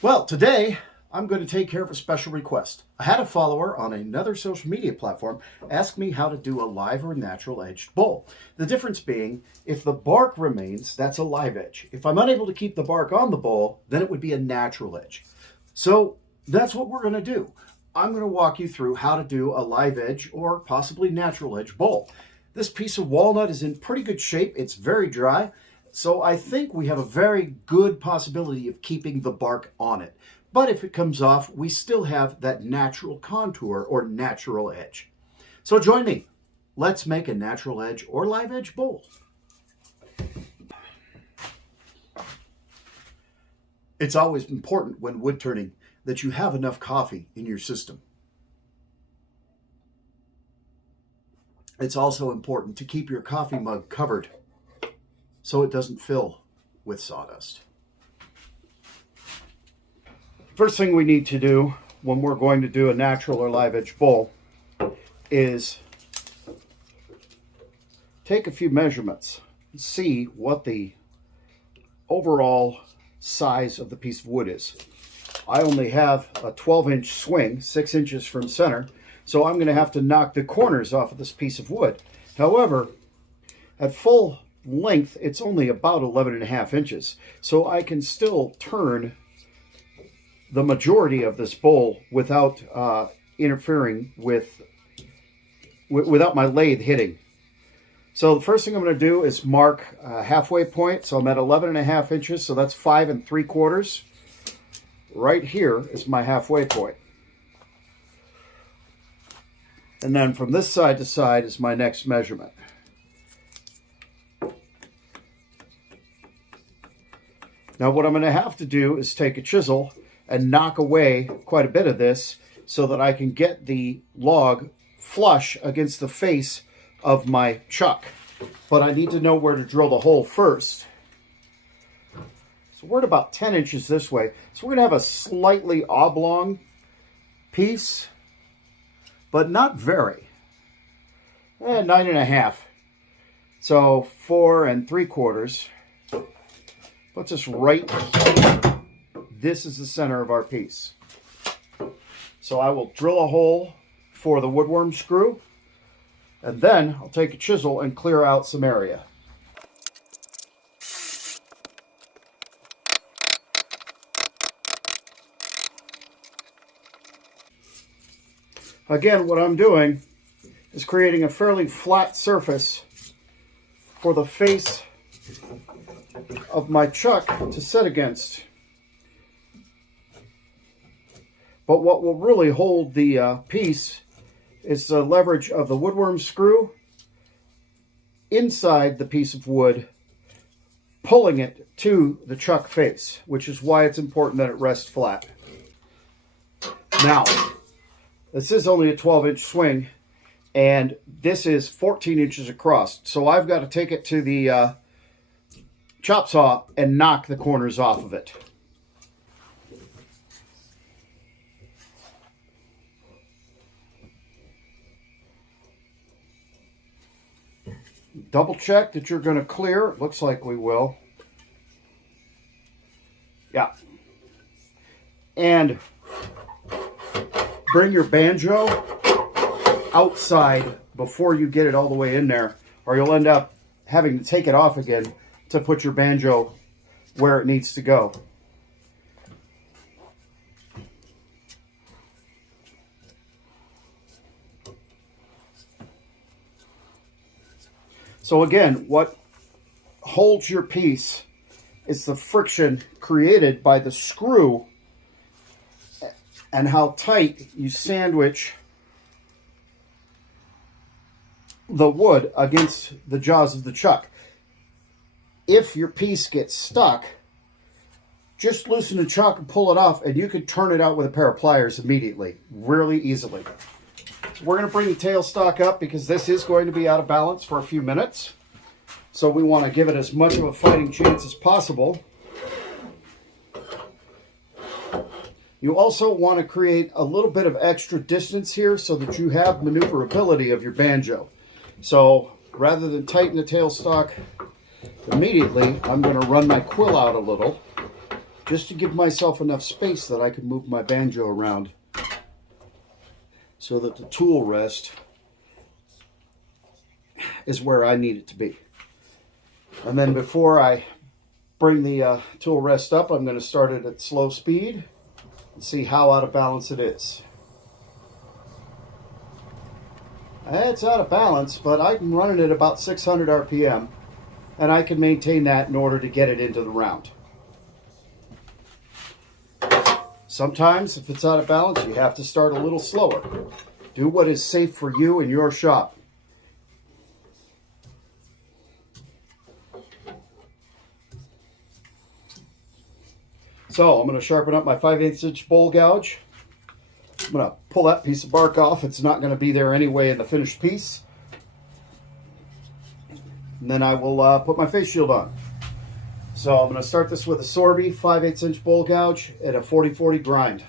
Well, today I'm going to take care of a special request. I had a follower on another social media platform ask me how to do a live or natural edged bowl. The difference being, if the bark remains, that's a live edge. If I'm unable to keep the bark on the bowl, then it would be a natural edge. So that's what we're going to do. I'm going to walk you through how to do a live edge or possibly natural edge bowl. This piece of walnut is in pretty good shape. It's very dry. So I think we have a very good possibility of keeping the bark on it. But if it comes off, we still have that natural contour or natural edge. So join me. Let's make a natural edge or live edge bowl. It's always important when wood turning that you have enough coffee in your system. It's also important to keep your coffee mug covered so it doesn't fill with sawdust. First thing we need to do when we're going to do a natural or live edge bowl is take a few measurements, see what the overall size of the piece of wood is. I only have a 12-inch swing, 6 inches from center, so I'm going to have to knock the corners off of this piece of wood. However, at full length, it's only about 11.5 inches, so I can still turn the majority of this bowl without interfering without my lathe hitting. So the first thing I'm going to do is mark a halfway point. So I'm at 11.5 inches, so that's 5 3/4. Right here is my halfway point. And then from this side to side is my next measurement. Now what I'm going to have to do is take a chisel and knock away quite a bit of this so that I can get the log flush against the face of my chuck. But I need to know where to drill the hole first. So we're at about 10 inches this way. So we're going to have a slightly oblong piece, but not very. 9.5. So 4 3/4. Puts us right here. This is the center of our piece. So I will drill a hole for the woodworm screw, and then I'll take a chisel and clear out some area. Again, what I'm doing is creating a fairly flat surface for the face of my chuck to set against. But what will really hold the piece is the leverage of the woodworm screw inside the piece of wood, pulling it to the chuck face, which is why it's important that it rests flat. Now, this is only a 12-inch swing, and this is 14 inches across. So I've got to take it to the chop saw and knock the corners off of it. Double check that you're going to clear. It looks like we will. Yeah. And bring your banjo outside before you get it all the way in there, or you'll end up having to take it off again to put your banjo where it needs to go. So again, what holds your piece is the friction created by the screw and how tight you sandwich the wood against the jaws of the chuck. If your piece gets stuck, just loosen the chuck and pull it off, and you can turn it out with a pair of pliers immediately, really easily. So we're going to bring the tailstock up because this is going to be out of balance for a few minutes. So we want to give it as much of a fighting chance as possible. You also want to create a little bit of extra distance here so that you have maneuverability of your banjo. So rather than tighten the tailstock immediately, I'm going to run my quill out a little just to give myself enough space that I can move my banjo around so that the tool rest is where I need it to be. And then before I bring the tool rest up, I'm going to start it at slow speed and see how out of balance it is. It's out of balance, but I'm running at about 600 RPM, and I can maintain that in order to get it into the round. Sometimes, if it's out of balance, you have to start a little slower. Do what is safe for you and your shop. So I'm going to sharpen up my 5/8 inch bowl gouge. I'm going to pull that piece of bark off. It's not going to be there anyway in the finished piece. And then I will put my face shield on. So I'm going to start this with a Sorby 5/8 inch bowl gouge at a 40/40 grind.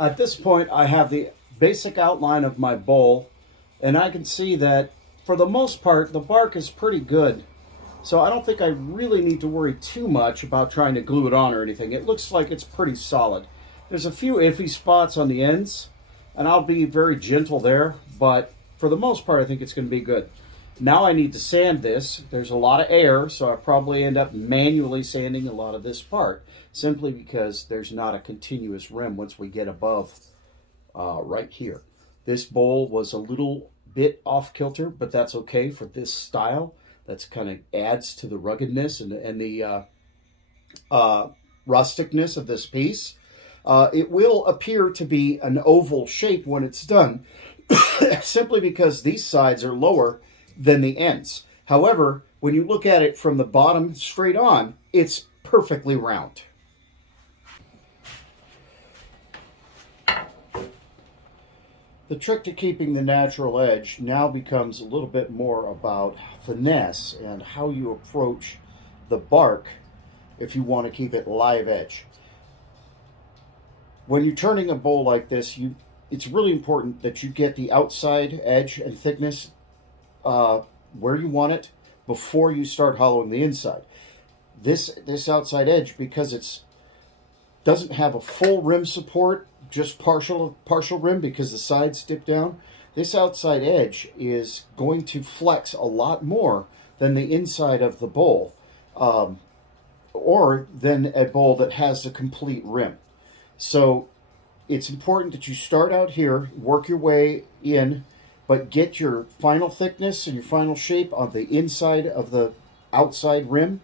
At this point, I have the basic outline of my bowl, and I can see that for the most part, the bark is pretty good. So I don't think I really need to worry too much about trying to glue it on or anything. It looks like it's pretty solid. There's a few iffy spots on the ends, and I'll be very gentle there, but for the most part, I think it's going to be good. Now I need to sand this. There's a lot of air, so I probably end up manually sanding a lot of this part, simply because there's not a continuous rim once we get above right here. This bowl was a little bit off kilter, but that's okay for this style. That's kind of adds to the ruggedness and the rusticness of this piece. It will appear to be an oval shape when it's done, simply because these sides are lower than the ends. However, when you look at it from the bottom straight on, it's perfectly round. The trick to keeping the natural edge now becomes a little bit more about finesse and how you approach the bark if you want to keep it live edge. When you're turning a bowl like this, it's really important that you get the outside edge and thickness where you want it before you start hollowing the inside. This outside edge, because it's doesn't have a full rim support, just partial rim because the sides dip down. This outside edge is going to flex a lot more than the inside of the bowl, or than a bowl that has a complete rim. So it's important that you start out here, work your way in, but get your final thickness and your final shape on the inside of the outside rim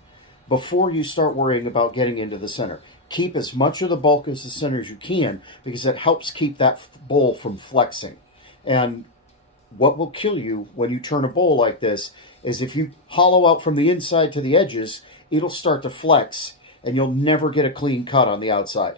before you start worrying about getting into the center. Keep as much of the bulk as the center as you can, because it helps keep that bowl from flexing. And what will kill you when you turn a bowl like this is if you hollow out from the inside to the edges, it'll start to flex and you'll never get a clean cut on the outside.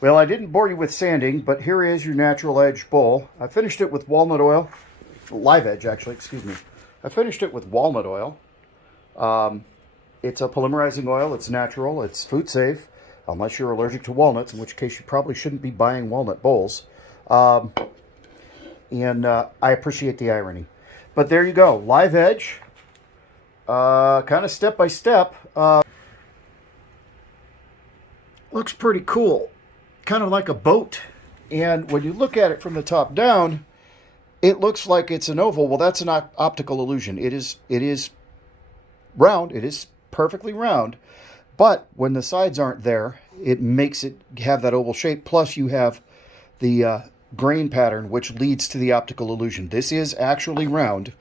Well, I didn't bore you with sanding, but here is your natural edge bowl. I finished it with walnut oil, live edge actually, excuse me. I finished it with walnut oil. It's a polymerizing oil, it's natural, it's food safe, unless you're allergic to walnuts, in which case you probably shouldn't be buying walnut bowls. I appreciate the irony. But there you go, live edge, kind of step by step. Looks pretty cool. Kind of like a boat, and when you look at it from the top down, it looks like it's an oval. Well, that's an optical illusion. It is round. It is perfectly round, but when the sides aren't there, it makes it have that oval shape. Plus, you have the grain pattern, which leads to the optical illusion. This is actually round.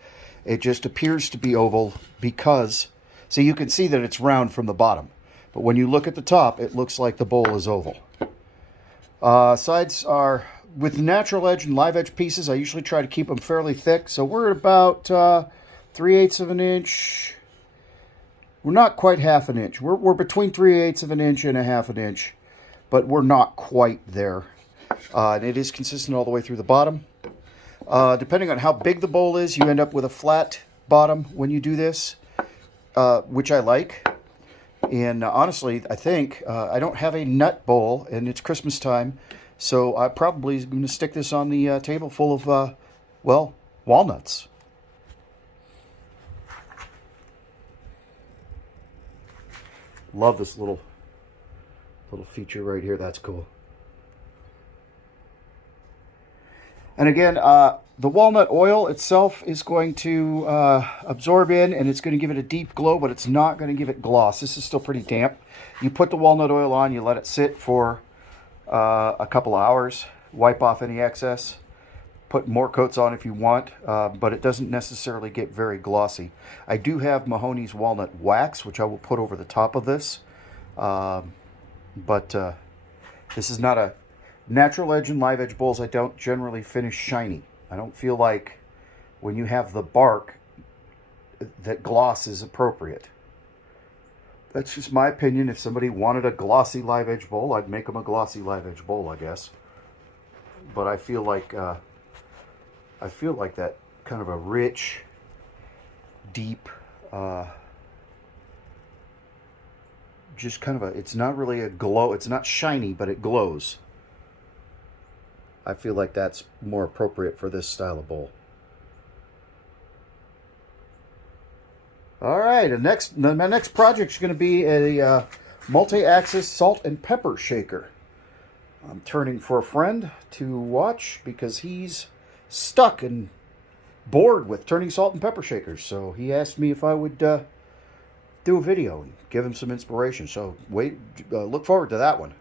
It just appears to be oval because, so you can see that it's round from the bottom, but when you look at the top, it looks like the bowl is oval. Sides are, with natural edge and live edge pieces, I usually try to keep them fairly thick. So we're at about 3/8 of an inch. We're not quite half an inch. We're between 3/8 of an inch and a half an inch, but we're not quite there. And it is consistent all the way through the bottom. Depending on how big the bowl is, you end up with a flat bottom when you do this, which I like. And honestly, I think I don't have a nut bowl, and it's Christmas time, so I probably am going to stick this on the table full of, well, walnuts. Love this little feature right here. That's cool. And again, the walnut oil itself is going to absorb in, and it's going to give it a deep glow, but it's not going to give it gloss. This is still pretty damp. You put the walnut oil on, you let it sit for a couple hours, wipe off any excess, put more coats on if you want, but it doesn't necessarily get very glossy. I do have Mahoney's walnut wax, which I will put over the top of this, but this is not a natural edge and live edge bowls. I don't generally finish shiny. I don't feel like when you have the bark that gloss is appropriate. That's just my opinion. If somebody wanted a glossy live edge bowl, I'd make them a glossy live edge bowl, I guess. But I feel like that kind of a rich, deep, just kind of a, it's not really a glow, it's not shiny, but it glows. I feel like that's more appropriate for this style of bowl. All right, my next project is going to be a multi-axis salt and pepper shaker. I'm turning for a friend to watch because he's stuck and bored with turning salt and pepper shakers. So he asked me if I would do a video and give him some inspiration. So look forward to that one.